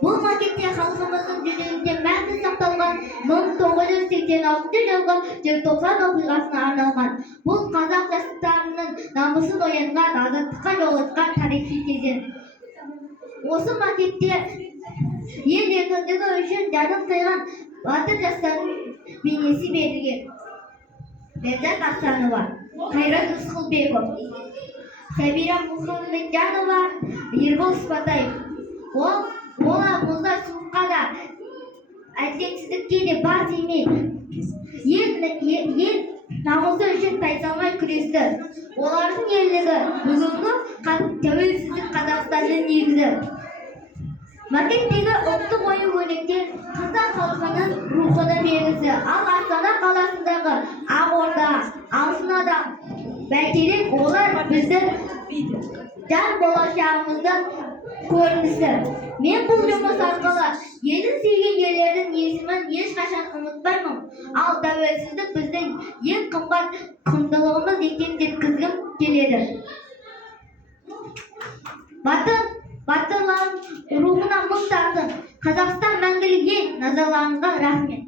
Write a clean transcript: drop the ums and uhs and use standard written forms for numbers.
Бұл макетте халқымыздың жүрегінде мәңгі сақталған 1986 жылғы желтоқсан оқиғасына арналған. Бұл қазақ жастарының намысын оянған, азаттыққа жол ашқан тарихи кезең. Осы макетте ел еркіндігі үшін жанын қиған батыр жастардың бейнесі берілген. Ләззат Асанова, Қайрат Рысқұлбеков, Сәбира Мұхамеджанова, Ербол Сыпатаев. Ол мұзда суыққа да, әділетсіздікке де бас имей, ел намысы үшін тайсалмай күресті. Олардың ерлігі бүгінгі тәуелсіздік Қазақстанның негізі. Макеттегі ұлттық ою-өрнектер қазақ халқының рухының белгісі. Ал Астана қаласындағы Ақорда, Алтын Адам, бәйтерек олар біздің жан болашағымыздың көрінісі. Мен бұл жұмыс арқылы елін сүйген ерлердің есімін ешқашан ұмытпаймын. Ал тәуелсіздік біздің ең қымбат құндылығымыз екенін жеткізгім келеді. Батырларым рухына мың тағзым. Қазақстан мәңгілік ел. Назарларыңызға рахмет.